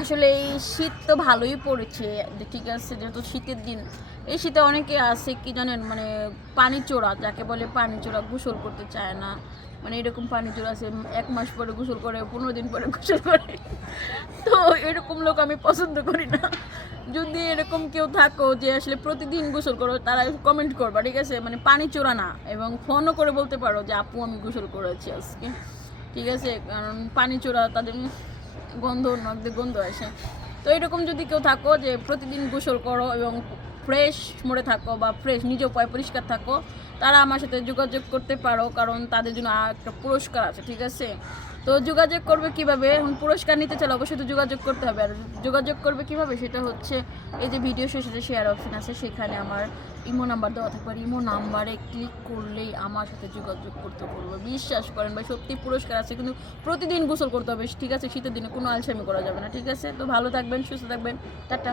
আসলে এই শীত তো ভালোই পড়েছে, ঠিক আছে, যেহেতু শীতের দিন। এই শীতে অনেকে আছে কি জানেন, মানে পানি চোরা, যাকে বলে পানি চোরা, গোসল করতে চায় না। মানে এরকম পানি চোরা আছে, 1 মাস পরে গোসল করে, 15 দিন পরে গোসল করে। তো এরকম লোক আমি পছন্দ করি না। যদি এরকম কেউ থাকো যে আসলে প্রতিদিন গোসল করো, তারা কমেন্ট করবা, ঠিক আছে, মানে পানি চোরা না, এবং ফোনও করে বলতে পারো যে আপু আমি গোসল করেছি আজকে, ঠিক আছে। কারণ পানি চোরা তাদের গন্ধ, নাকদের গন্ধ আসে। তো এরকম যদি কেউ থাকো যে প্রতিদিন গোসল করো এবং ফ্রেশ মোড়ে থাকো বা ফ্রেশ নিজেও পায় পরিষ্কার থাকো, তারা আমার সাথে যোগাযোগ করতে পারো, কারণ তাদের জন্য একটা পুরস্কার আছে, ঠিক আছে। তো যোগাযোগ করবে কিভাবে, পুরস্কার নিতে চাইলে অবশ্যই তো যোগাযোগ করতে হবে। আর যোগাযোগ করবে কিভাবে, সেটা হচ্ছে এই যে ভিডিও শেষে শেয়ার অপশন আছে, সেখানে আমার ইমো নাম্বার দেওয়া থাকবে। আর ইমো নাম্বারে ক্লিক করলেই আমার সাথে যোগাযোগ করতে বলবো। বিশ্বাস করেন ভাই, সত্যি পুরস্কার আছে, কিন্তু প্রতিদিন গোসল করতে হবে, ঠিক আছে। শীতের দিনে কোনো আলসামি করা যাবে না, ঠিক আছে। তো ভালো থাকবেন, সুস্থ থাকবেন, টাটা।